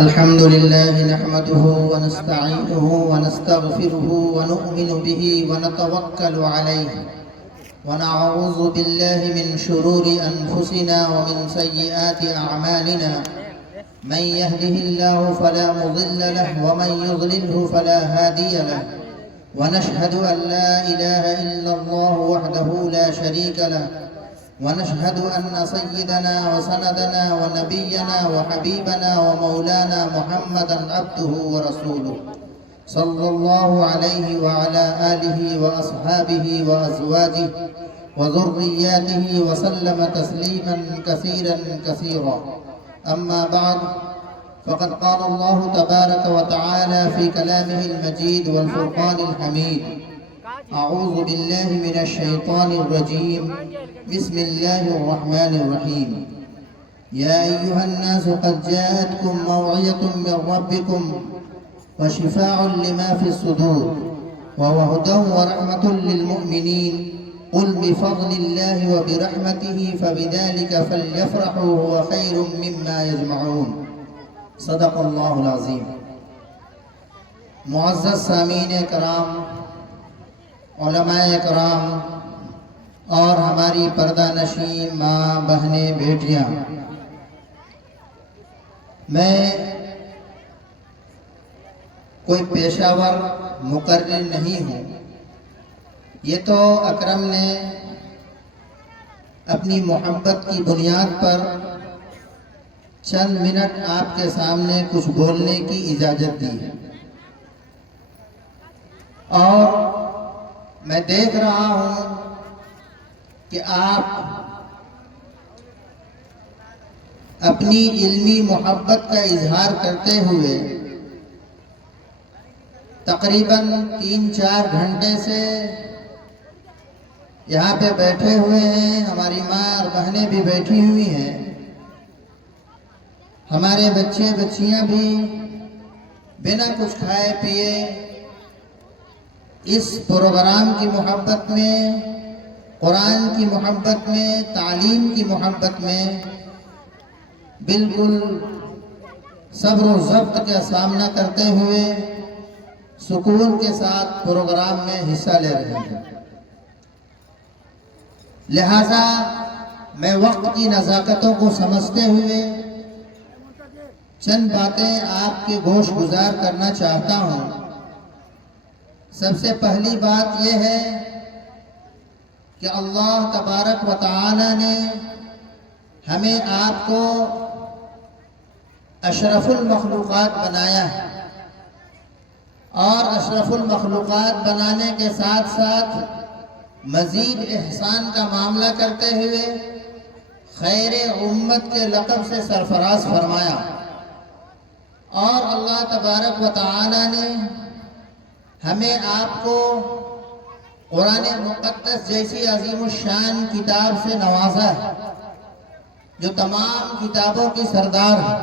الحمد لله نحمده ونستعينه ونستغفره ونؤمن به ونتوكل عليه ونعوذ بالله من شرور أنفسنا ومن سيئات أعمالنا. من يهده الله فلا مضل له ومن يضلله فلا هادي له. ونشهد أن لا إله إلا الله وحده لا شريك له. ونشهد أن سيدنا وسندنا ونبينا وحبيبنا ومولانا محمدا عبده ورسوله صلى الله عليه وعلى آله وأصحابه وأزواجه وذرياته وسلم تسليما كثيرا كثيرا. أما بعد، فقد قال الله تبارك وتعالى في كلامه المجيد والفرقان الحميد: أعوذ بالله من الشيطان الرجيم، بسم الله الرحمن الرحيم. يا أيها الناس قد جاءتكم موعظة من ربكم وشفاء لما في الصدور وهدى ورحمة للمؤمنين. قل بفضل الله وبرحمته فبذلك فليفرحوا هو خير مما يجمعون. صدق اللہ العظیم. معزز سامعین کرام، علماء کرام اور ہماری پردہ نشین ماں، بہنیں، بیٹیاں، میں کوئی پیشہ ور مقرر نہیں ہوں. یہ تو اکرم نے اپنی محبت کی بنیاد پر چند منٹ آپ کے سامنے کچھ بولنے کی اجازت دی ہے، اور میں دیکھ رہا ہوں کہ آپ اپنی علمی محبت کا اظہار کرتے ہوئے تقریباً 3-4 گھنٹے سے یہاں پہ بیٹھے ہوئے ہیں. ہماری ماں اور بہنیں بھی بیٹھی ہوئی ہیں، ہمارے بچے بچیاں بھی بنا کچھ کھائے پیے اس پروگرام کی محبت میں، قرآن کی محبت میں، تعلیم کی محبت میں بالکل صبر و ضبط کا سامنا کرتے ہوئے سکون کے ساتھ پروگرام میں حصہ لے رہے ہیں. لہذا میں وقت کی نزاکتوں کو سمجھتے ہوئے چند باتیں آپ کے گوش گزار کرنا چاہتا ہوں. سب سے پہلی بات یہ ہے کہ اللہ تبارک و تعالی نے ہمیں آپ کو اشرف المخلوقات بنایا ہے، اور اشرف المخلوقات بنانے کے ساتھ ساتھ مزید احسان کا معاملہ کرتے ہوئے خیر امت کے لقب سے سرفراز فرمایا. اور اللہ تبارک و تعالی نے ہمیں آپ کو قرآن مقدس جیسی عظیم الشان کتاب سے نوازا ہے، جو تمام کتابوں کی سردار ہے،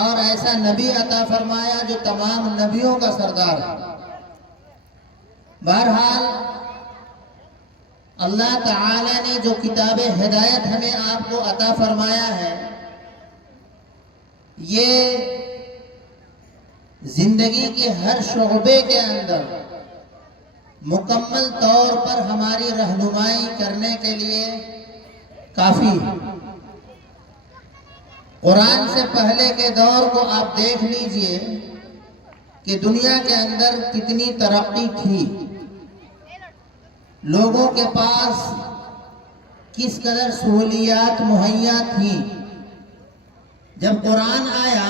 اور ایسا نبی عطا فرمایا جو تمام نبیوں کا سردار ہے. بہرحال اللہ تعالی نے جو کتاب ہدایت ہمیں آپ کو عطا فرمایا ہے، یہ زندگی کے ہر شعبے کے اندر مکمل طور پر ہماری رہنمائی کرنے کے لیے کافی ہے. قرآن سے پہلے کے دور کو آپ دیکھ لیجئے کہ دنیا کے اندر کتنی ترقی تھی، لوگوں کے پاس کس قدر سہولیات مہیا تھیں. جب قرآن آیا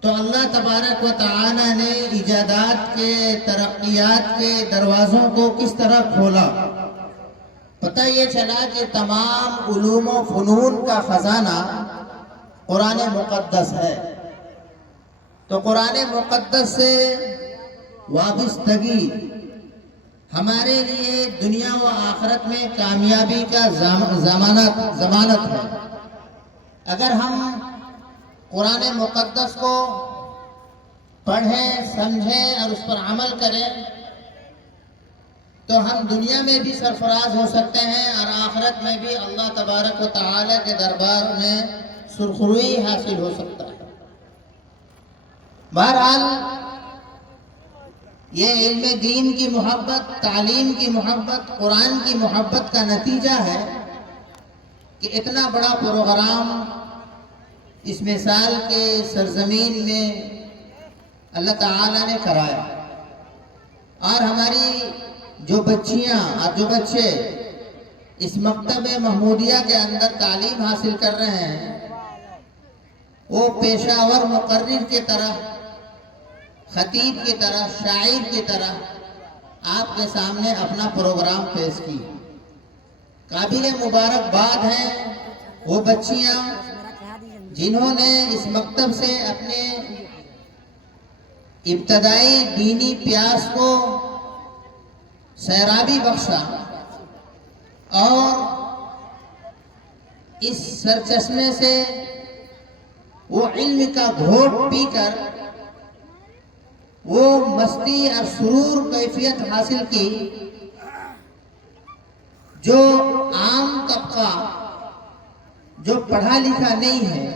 تو اللہ تبارک و تعالی نے ایجادات کے، ترقیات کے دروازوں کو کس طرح کھولا. پتہ یہ چلا کہ تمام علوم و فنون کا خزانہ قرآن مقدس ہے. تو قرآن مقدس سے وابستگی ہمارے لیے دنیا و آخرت میں کامیابی کا ضمانت ہے. اگر ہم قرآن مقدس کو پڑھیں، سمجھیں اور اس پر عمل کریں تو ہم دنیا میں بھی سرفراز ہو سکتے ہیں، اور آخرت میں بھی اللہ تبارک و تعالی کے دربار میں سرخروئی حاصل ہو سکتا ہے۔ بہرحال یہ علم دین کی محبت، تعلیم کی محبت، قرآن کی محبت کا نتیجہ ہے کہ اتنا بڑا پروگرام اس مثال کے سرزمین میں اللہ تعالیٰ نے کرایا، اور ہماری جو بچیاں اور جو بچے اس مکتب محمودیہ کے اندر تعلیم حاصل کر رہے ہیں، وہ پیشہ ور مقرر کی طرح، خطیب کی طرح، شاعر کی طرح آپ کے سامنے اپنا پروگرام پیش کی۔ قابل مبارکباد ہیں وہ بچیاں جنہوں نے اس مکتب سے اپنے ابتدائی دینی پیاس کو سیرابی بخشا، اور اس سرچشمے سے وہ علم کا گھونٹ پی کر وہ مستی اور سرور کیفیت حاصل کی جو عام طبقہ جو پڑھا لکھا نہیں ہے،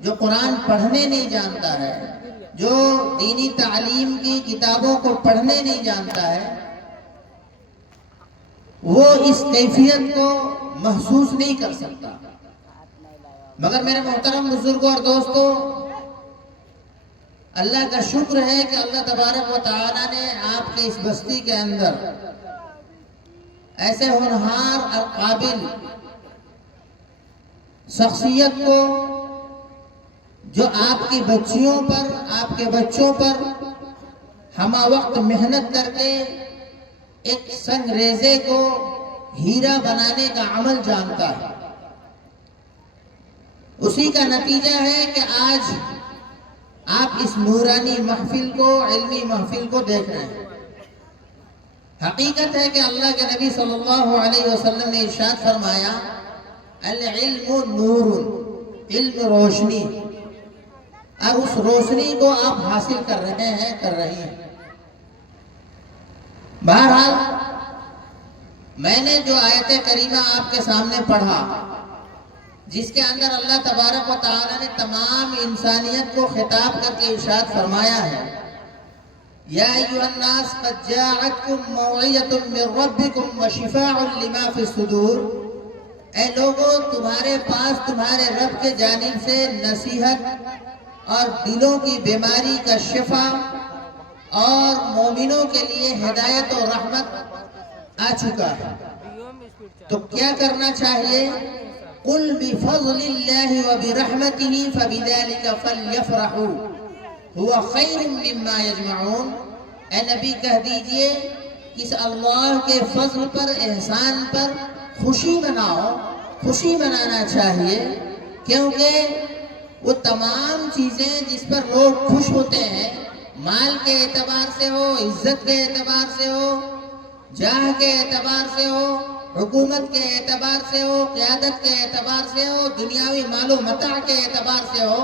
جو قرآن پڑھنے نہیں جانتا ہے، جو دینی تعلیم کی کتابوں کو پڑھنے نہیں جانتا ہے، وہ اس کیفیت کو محسوس نہیں کر سکتا۔ مگر میرے محترم بزرگوں اور دوستوں، اللہ کا شکر ہے کہ اللہ تبارک و تعالیٰ نے آپ کے اس بستی کے اندر ایسے ہونہار اور قابل شخصیت کو جو آپ کی بچیوں پر، آپ کے بچوں پر ہمہ وقت محنت کر کے ایک سنگ ریزے کو ہیرا بنانے کا عمل جانتا ہے۔ اسی کا نتیجہ ہے کہ آج آپ اس نورانی محفل کو، علمی محفل کو دیکھ رہے ہیں۔ حقیقت ہے کہ اللہ کے نبی صلی اللہ علیہ وسلم نے ارشاد فرمایا، العلم نور، علم روشنی، اور اس روشنی کو آپ حاصل کر رہے ہیں، کر رہی ہیں۔ بہرحال میں نے جو آیت کریمہ آپ کے سامنے پڑھا، جس کے اندر اللہ تبارک و تعالیٰ نے تمام انسانیت کو خطاب کر کے ارشاد فرمایا ہے، یا ایھا الناس قد جاءتکم موعظۃ من ربکم وشفاء لما فی الصدور، اے لوگو تمہارے پاس تمہارے رب کے جانب سے نصیحت اور دلوں کی بیماری کا شفا اور مومنوں کے لیے ہدایت و رحمت آ چکا ہے۔ تو کیا کرنا چاہیے؟ قُلْ بِفَضْلِ اللَّهِ وَبِرَحْمَتِهِ فَبِذَلِكَ فَلْيَفْرَحُوا هُوَ خَيْرٌ مِّمَّا يَجْمَعُونَ، اے نبی کہہ دیجئے اس اللہ کے فضل پر، احسان پر خوشی مناؤ، خوشی منانا چاہیے، کیونکہ وہ تمام چیزیں جس پر لوگ خوش ہوتے ہیں، مال کے اعتبار سے ہو، عزت کے اعتبار سے ہو، جاہ کے اعتبار سے ہو، حکومت کے اعتبار سے ہو، قیادت کے اعتبار سے ہو، دنیاوی مال و متاع کے اعتبار سے ہو،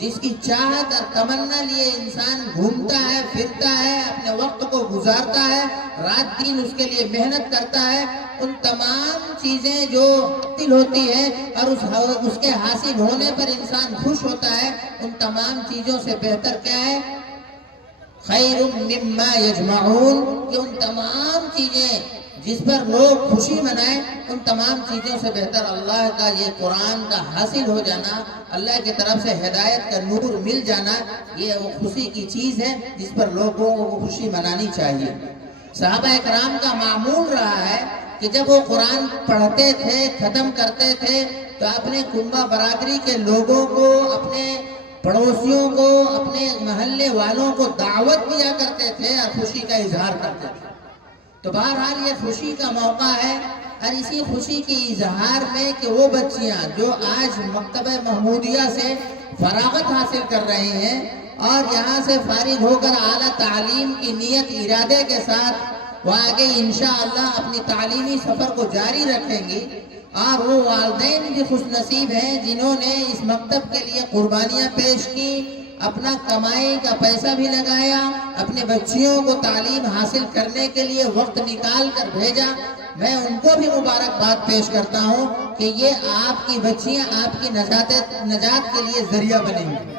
جس کی چاہت اور تمنا لیے انسان گھومتا ہے، پھرتا ہے، اپنے وقت کو گزارتا ہے، رات دن اس کے لیے محنت کرتا ہے، ان تمام چیزیں جو حاصل ہوتی ہے اور اس کے حاصل ہونے پر انسان خوش ہوتا ہے، ان تمام چیزوں سے بہتر کیا ہے؟ خیر مما یجمعون، کہ ان تمام چیزیں جس پر لوگ خوشی منائیں، ان تمام چیزوں سے بہتر اللہ کا یہ قرآن کا حاصل ہو جانا، اللہ کی طرف سے ہدایت کا نور مل جانا، یہ وہ خوشی کی چیز ہے جس پر لوگوں کو خوشی منانی چاہیے۔ صحابہ اکرام کا معمول رہا ہے کہ جب وہ قرآن پڑھتے تھے، ختم کرتے تھے، تو اپنے کنبہ برادری کے لوگوں کو، اپنے پڑوسیوں کو، اپنے محلے والوں کو دعوت دیا کرتے تھے اور خوشی کا اظہار کرتے تھے۔ تو بہرحال یہ خوشی کا موقع ہے، اور اسی خوشی کی اظہار میں کہ وہ بچیاں جو آج مکتبہ محمودیہ سے فراغت حاصل کر رہی ہیں اور یہاں سے فارغ ہو کر اعلیٰ تعلیم کی نیت ارادے کے ساتھ وہ آگے انشاءاللہ اپنی تعلیمی سفر کو جاری رکھیں گی، اور وہ والدین بھی خوش نصیب ہیں جنہوں نے اس مکتب کے لیے قربانیاں پیش کی، اپنا کمائی کا پیسہ بھی لگایا، اپنے بچیوں کو تعلیم حاصل کرنے کے لیے وقت نکال کر بھیجا، میں ان کو بھی مبارکباد پیش کرتا ہوں کہ یہ آپ کی بچیاں آپ کی نجات کے لیے ذریعہ بنیں گی.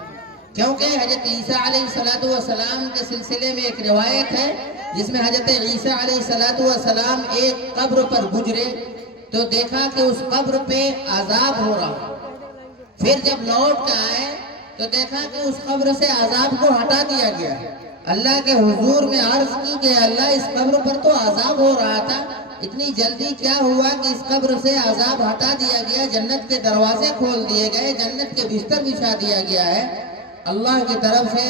کیونکہ حضرت عیسیٰ علیہ السلام کے سلسلے میں ایک روایت ہے جس میں حضرت عیسیٰ علیہ السلام ایک قبر پر گزرے تو دیکھا کہ اس قبر پہ عذاب ہو رہا. پھر جب لوٹ کے آئے تو دیکھا کہ اس قبر سے عذاب کو ہٹا دیا گیا. اللہ کے حضور میں عرض کی کہ اللہ اس قبر پر تو عذاب ہو رہا تھا، اتنی جلدی کیا ہوا کہ اس قبر سے عذاب ہٹا دیا گیا، جنت کے دروازے کھول دیے گئے، جنت کے بستر بچھا دیا گیا ہے. اللہ کی طرف سے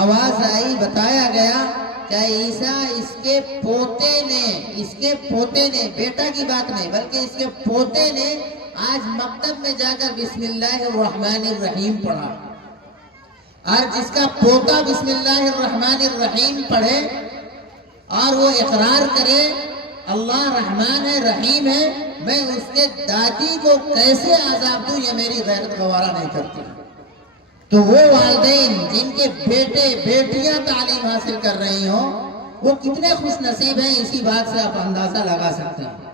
آواز آئی، بتایا گیا کہ عیسیٰ اس کے پوتے نے بیٹا کی بات نہیں بلکہ اس کے پوتے نے آج مکتب میں جا کر بسم اللہ الرحمن الرحیم پڑھا. اور جس کا پوتا بسم اللہ الرحمن الرحیم پڑھے اور وہ اقرار کرے اللہ رحمان ہے رحیم ہے، میں اس کے دادی کو کیسے عذاب دوں، یہ میری غیرت گوارا نہیں کرتی. تو وہ والدین جن کے بیٹے بیٹیاں تعلیم حاصل کر رہی ہوں وہ کتنے خوش نصیب ہیں، اسی بات سے آپ اندازہ لگا سکتے ہیں.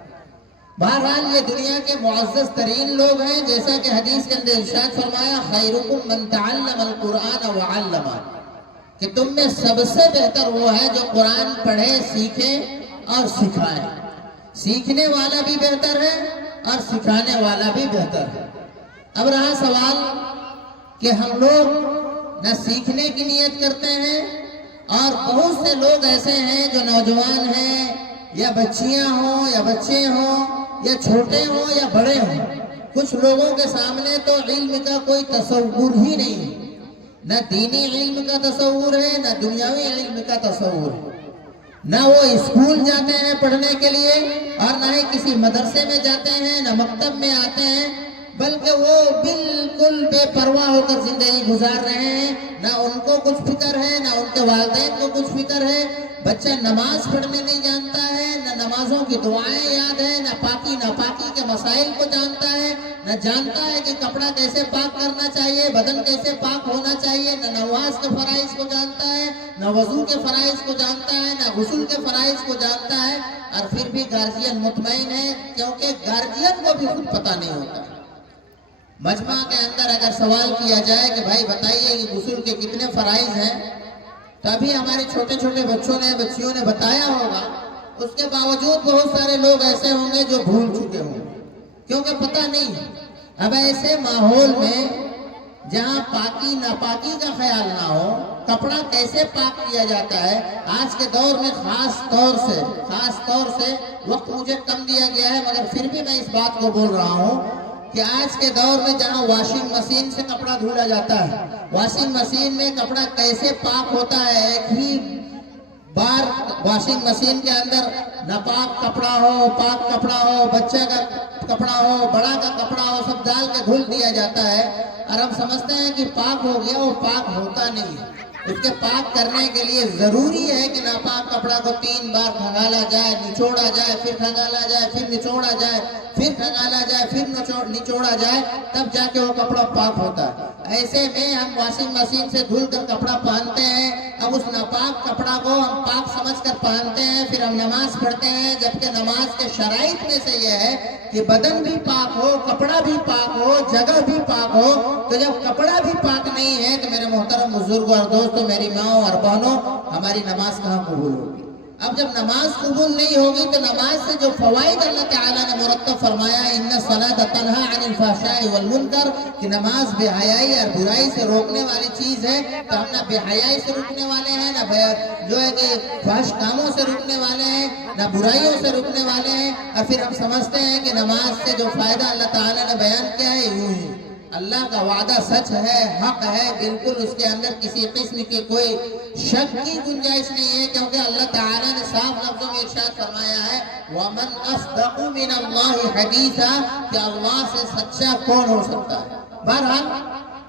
بہرحال یہ دنیا کے معزز ترین لوگ ہیں، جیسا کہ حدیث کے اندر ارشاد فرمایا خیرکم من تعلم القرآن وعلمہ، کہ تم میں سب سے بہتر وہ ہے جو قرآن پڑھے سیکھے اور سکھائے. سیکھنے والا بھی بہتر ہے اور سکھانے والا بھی بہتر ہے. اب رہا سوال کہ ہم لوگ نہ سیکھنے کی نیت کرتے ہیں، اور بہت سے لوگ ایسے ہیں جو نوجوان ہیں یا بچیاں ہوں یا بچے ہوں یا چھوٹے ہوں یا بڑے ہوں، کچھ لوگوں کے سامنے تو علم کا کوئی تصور ہی نہیں ہے، نہ دینی علم کا تصور ہے نہ دنیاوی علم کا تصور ہے. نہ وہ اسکول جاتے ہیں پڑھنے کے لیے اور نہ ہی کسی مدرسے میں جاتے ہیں، نہ مکتب میں آتے ہیں، بلکہ وہ بالکل بے پرواہ ہو کر زندگی گزار رہے ہیں. نہ ان کو کچھ فکر ہے نہ ان کے والدین کو کچھ فکر ہے. بچہ نماز پڑھنے نہیں جانتا ہے، نہ نمازوں کی دعائیں یاد ہے، نہ پاکی ناپاکی کے مسائل کو جانتا ہے، نہ جانتا ہے کہ کپڑا کیسے پاک کرنا چاہیے، بدن کیسے پاک ہونا چاہیے، نہ نماز کے فرائض کو جانتا ہے، نہ وضو کے فرائض کو جانتا ہے، نہ غسل کے فرائض کو جانتا ہے. اور پھر بھی گارجین مطمئن ہے، کیونکہ گارجین کو بھی خود پتہ نہیں ہوتا. مجمع کے اندر اگر سوال کیا جائے کہ بھائی بتائیے کہ غسل کے کتنے فرائض ہیں، تو ابھی ہمارے چھوٹے چھوٹے بچیوں نے بتایا ہوگا. اس کے باوجود بہت سارے لوگ ایسے ہوں گے جو بھول چکے ہوں گے کیونکہ پتہ نہیں ہے. اب ایسے ماحول میں جہاں پاکی ناپاکی کا خیال نہ ہو، کپڑا کیسے پاک کیا جاتا ہے، آج کے دور میں خاص طور سے وقت مجھے کم دیا گیا ہے مگر پھر بھی میں اس بات کو بول رہا ہوں کہ آج کے دور میں جہاں واشنگ مشین سے کپڑا دھولا جاتا ہے، واشنگ مشین میں کپڑا کیسے پاک ہوتا ہے، ایک ہی بار واشنگ مشین کے اندر ناپاک کپڑا ہو پاک کپڑا ہو، بچہ کا کپڑا ہو بڑا کا کپڑا ہو، سب ڈال کے دھل دیا جاتا ہے. اور ہم سمجھتے ہیں کہ پاک ہو گیا، وہ پاک ہوتا نہیں ہے. اس کے پاک کرنے کے لیے ضروری ہے کہ ناپاک کپڑا کو 3 بار کھنگالا جائے، نچوڑا جائے، پھر کھنگالا جائے، پھر نچوڑا جائے، پھر کھنگالا جائے، پھر نچوڑا جائے، تب جا کے وہ کپڑا پاک ہوتا ہے. ایسے میں ہم واشنگ مشین سے دھل کر کپڑا پہنتے ہیں. اب اس ناپاک کپڑا کو ہم پاک سمجھ کر پہنتے ہیں، پھر ہم نماز پڑھتے ہیں، جبکہ نماز کے شرائط میں سے یہ ہے کہ بدن بھی پاک ہو، کپڑا بھی پاک ہو، جگہ بھی پاک ہو. تو جب کپڑا بھی پاک نہیں ہے تو میرے محترم بزرگوں اور دوستوں، میری ماں اور بہنوں، ہماری نماز کہاں قبول ہوگی؟ اب جب نماز قبول نہیں ہوگی تو نماز سے جو فوائد اللہ تعالیٰ نے مرتب فرمایا ان الصلاۃ تنہی عن الفحشاء والمنکر، کہ نماز بے حیائی اور برائی سے روکنے والی چیز ہے. تو ہم نہ بے حیائی سے روکنے والے ہیں، نہ جو ہے کہ فحش کاموں سے روکنے والے ہیں، نہ برائیوں سے روکنے والے ہیں. اور پھر ہم سمجھتے ہیں کہ نماز سے جو فائدہ اللہ تعالیٰ نے بیان کیا ہے یوں ہی اللہ کا وعدہ سچ ہے، حق ہے، بالکل اس کے اندر کسی قسم کی کوئی شک کی گنجائش نہیں ہے، کیونکہ اللہ تعالیٰ نے صاف لفظوں میں ارشاد فرمایا ہے وَمَنْ أَصْدَقُ مِنَ اللَّهِ حَدِيثًا، کہ اللہ سے سچا کون ہو سکتا ہے. بہرحال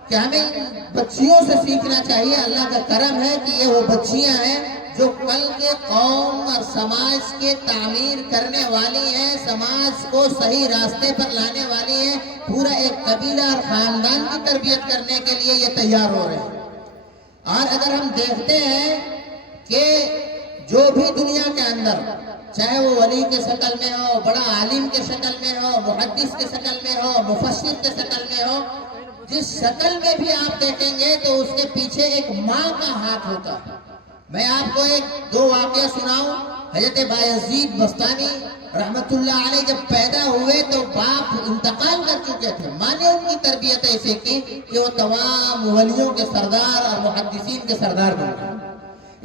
کہ ہمیں بچیوں سے سیکھنا چاہیے. اللہ کا کرم ہے کہ یہ وہ بچیاں ہیں جو کل کے قوم اور سماج کے تعمیر کرنے والی ہیں، سماج کو صحیح راستے پر لانے والی ہیں. پورا ایک قبیلہ اور خاندان کی تربیت کرنے کے لیے یہ تیار ہو رہے ہیں. اور اگر ہم دیکھتے ہیں کہ جو بھی دنیا کے اندر چاہے وہ ولی کے شکل میں ہو، بڑا عالم کے شکل میں ہو، محدث کے شکل میں ہو، مفسر کے شکل میں ہو، جس شکل میں بھی آپ دیکھیں گے تو اس کے پیچھے ایک ماں کا ہاتھ ہوتا ہے۔ میں آپ کو دو واقعہ سناؤں۔ حضرت بایزید بستانی رحمت اللہ علیہ جب پیدا ہوئے تو باپ انتقال کر چکے تھے، ماں نے ان کی تربیت ایسے کی کہ وہ تمام ولیوں کے سردار اور محدثین کے سردار بن گئے۔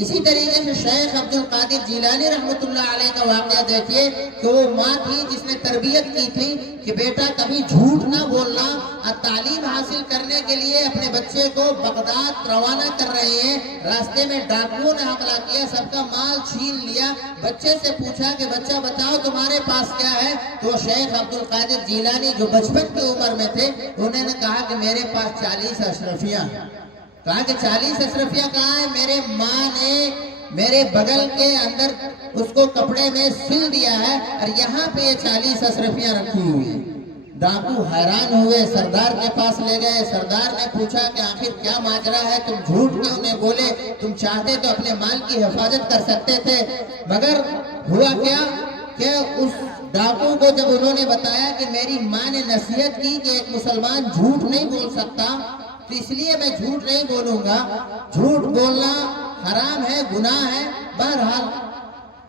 اسی طریقے سے شیخ عبد القادر جیلانی رحمت اللہ علیہ کا واقعہ دیکھیے کہ وہ ماں تھی جس نے تربیت کی تھی کہ بیٹا کبھی جھوٹ نہ بولنا، اور تعلیم حاصل کرنے کے لیے اپنے بچے کو بغداد روانہ کر رہے ہیں، راستے میں ڈاکوؤں نے حملہ کیا، سب کا مال چھین لیا، بچے سے پوچھا کہ بچہ بتاؤ تمہارے پاس کیا ہے؟ تو شیخ عبد القادر جیلانی جو بچپن کی عمر میں تھے انہوں نے کہا کہ میرے پاس 40 اشرفیاں ہیں۔ کہا کہ 40 اشرفیاں کہاں ہیں؟ میرے ماں نے میرے بغل کے اندر اس کو کپڑے میں سل دیا ہے اور یہاں پہ یہ 40 اشرفیاں رکھی ہوئی ہیں۔ ڈاکو حیران ہوئے، سردار کے پاس لے گئے، سردار نے پوچھا کہ آخر کیا ماجرا ہے، تم جھوٹ کیوں نہیں بولے؟ تم چاہتے تو اپنے مال کی حفاظت کر سکتے تھے، مگر ہوا کیا کہ اس ڈاکو کو جب انہوں نے بتایا کہ میری ماں نے نصیحت کی کہ ایک مسلمان جھوٹ نہیں بول سکتا تو اس لیے میں جھوٹ نہیں بولوں گا، جھوٹ بولنا حرام ہے، گناہ ہے۔ بہرحال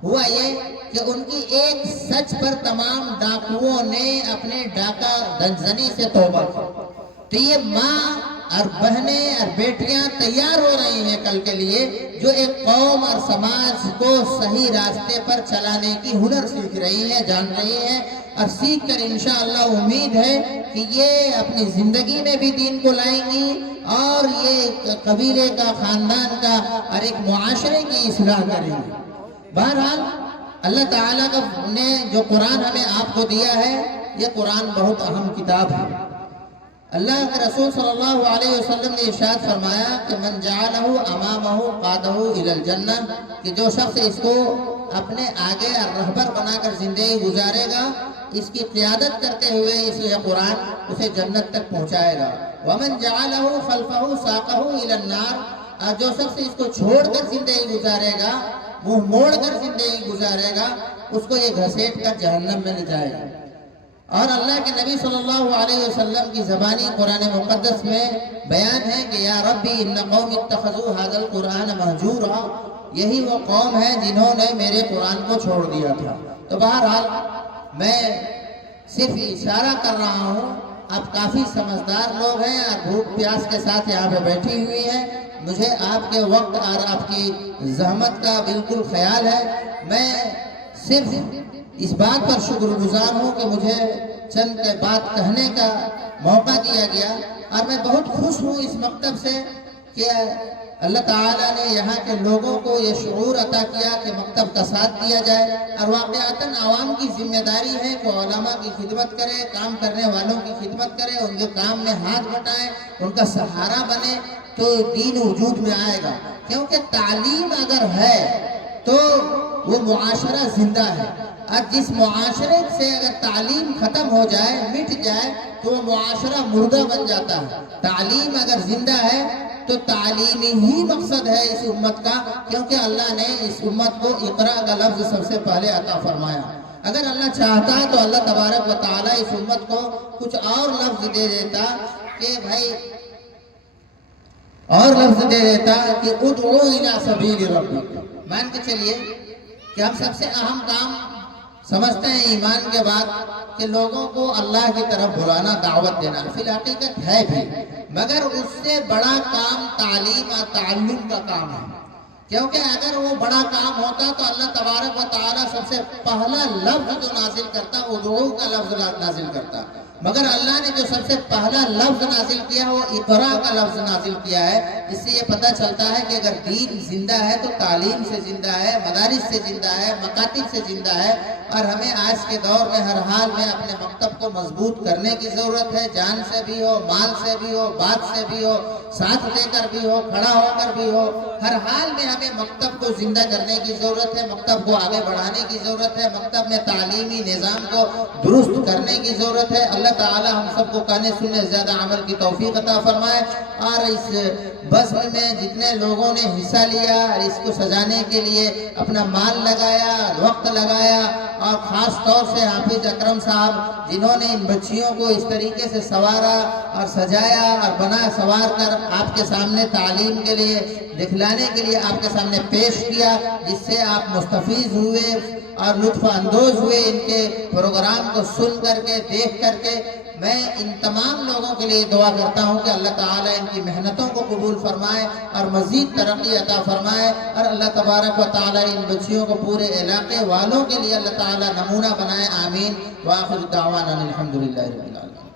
ہوا یہ کہ ان کی ایک سچ پر تمام ڈاکوؤں نے اپنے ڈاکہ دنزنی سے توبہ کی۔ تو یہ ماں اور بہنیں اور بیٹیاں تیار ہو رہی ہیں کل کے لیے، جو ایک قوم اور سماج کو صحیح راستے پر چلانے کی ہنر سیکھ رہی ہیں، جان رہی ہیں، اور سیکھ کر انشاءاللہ امید ہے کہ یہ اپنی زندگی میں بھی دین کو لائیں گی اور یہ قبیلے کا، خاندان کا اور ایک معاشرے کی اصلاح کریں گی۔ بہرحال اللہ تعالیٰ نے جو قرآن ہمیں آپ کو دیا ہے، یہ قرآن بہت اہم کتاب ہے۔ اللہ کے رسول صلی اللہ علیہ وسلم نے ارشاد فرمایا کہ من جعلہ امامہ قادہ الی الجنہ، کہ جو شخص اس کو اپنے آگے اور رہبر بنا کر زندگی گزارے گا، اس کی قیادت کرتے ہوئے اس لیے قرآن اسے جنت تک پہنچائے گا۔ ومن جعلہ خلفہ ساقہ الی النار، اور جو شخص اس کو چھوڑ کر زندگی گزارے گا، منہ موڑ کر زندگی گزارے گا، اس کو یہ گھسیٹ کر جہنم میں لے جائے گا۔ اور اللہ کے نبی صلی اللہ علیہ وسلم کی زبانی قرآن مقدس میں بیان ہے کہ یا ربی ان قوم اتخذوا ھذا القرآن مہجورا، یہی وہ قوم ہے جنہوں نے میرے قرآن کو چھوڑ دیا تھا۔ تو بہرحال میں صرف اشارہ کر رہا ہوں، آپ کافی سمجھدار لوگ ہیں اور بھوک پیاس کے ساتھ یہاں پہ بیٹھی ہوئی ہیں، مجھے آپ کے وقت اور آپ کی زحمت کا بالکل خیال ہے۔ میں صرف اس بات پر شکر گزار ہوں کہ مجھے چند بات کہنے کا موقع دیا گیا، اور میں بہت خوش ہوں اس مکتب سے کہ اللہ تعالیٰ نے یہاں کے لوگوں کو یہ شعور عطا کیا کہ مکتب کا ساتھ دیا جائے، اور واقعتاً عوام کی ذمہ داری ہے کہ علماء کی خدمت کرے، کام کرنے والوں کی خدمت کرے، ان کے کام میں ہاتھ بٹائیں، ان کا سہارا بنے، تو دین وجود میں آئے گا۔ کیونکہ تعلیم اگر ہے تو وہ معاشرہ زندہ ہے، اور جس معاشرے سے اگر تعلیم ختم ہو جائے، مٹ جائے، تو وہ معاشرہ مردہ بن جاتا ہے۔ تعلیم اگر زندہ ہے تو تعلیم ہی مقصد ہے اس امت کا، کیونکہ اللہ نے اس امت کو اقرا کا لفظ سب سے پہلے عطا فرمایا۔ اگر اللہ چاہتا تو اللہ تبارک و تعالیٰ اس امت کو کچھ اور لفظ دے دیتا کہ بھائی، اور لفظ دے دیتا کہ ادعو الی سبیل ربک۔ مان کے چلیے کہ ہم سب سے اہم کام سمجھتے ہیں ایمان کے بعد کہ لوگوں کو اللہ کی طرف بلانا، دعوت دینا، فی الحقیقت ہے بھی، مگر اس سے بڑا کام تعلیم اور تعلم کا کام ہے۔ کیونکہ اگر وہ بڑا کام ہوتا تو اللہ تبارک و تعالیٰ سب سے پہلا لفظ جو نازل کرتا، ادعو کا لفظ نازل کرتا، مگر اللہ نے جو سب سے پہلا لفظ نازل کیا وہ اقرا کا لفظ نازل کیا ہے۔ اس سے یہ پتہ چلتا ہے کہ اگر دین زندہ ہے تو تعلیم سے زندہ ہے، مدارس سے زندہ ہے، مکاتب سے زندہ ہے، اور ہمیں آج کے دور میں ہر حال میں اپنے مکتب کو مضبوط کرنے کی ضرورت ہے، جان سے بھی ہو، مال سے بھی ہو، بات سے بھی ہو، ساتھ دے کر بھی ہو، کھڑا ہو کر بھی ہو، ہر حال میں ہمیں مکتب کو زندہ کرنے کی ضرورت ہے، مکتب کو آگے بڑھانے کی ضرورت ہے، مکتب میں تعلیمی نظام کو درست کرنے کی ضرورت ہے۔ اللہ اللہ تعالی ہم سب کو کہنے سننے زیادہ عمل کی توفیق عطا فرمائے، اور اس بزم میں جتنے لوگوں نے حصہ لیا اور اس کو سجانے کے لیے اپنا مال لگایا، وقت لگایا، اور خاص طور سے حافظ اکرم صاحب جنہوں نے ان بچیوں کو اس طریقے سے سنوارا اور سجایا اور بنا سنوار کر آپ کے سامنے تعلیم کے لیے دکھلانے کے لیے آپ کے سامنے پیش کیا، جس سے آپ مستفیض ہوئے اور لطف اندوز ہوئے ان کے پروگرام کو سن کر کے، دیکھ کر کے۔ میں ان تمام لوگوں کے لیے دعا کرتا ہوں کہ اللہ تعالیٰ ان کی محنتوں کو قبول فرمائے اور مزید ترقی عطا فرمائے، اور اللہ تبارک و تعالیٰ ان بچیوں کو پورے علاقے والوں کے لیے اللہ تعالیٰ نمونہ بنائے، آمین۔ وآخر دعوانا الحمدللہ رب العالمین۔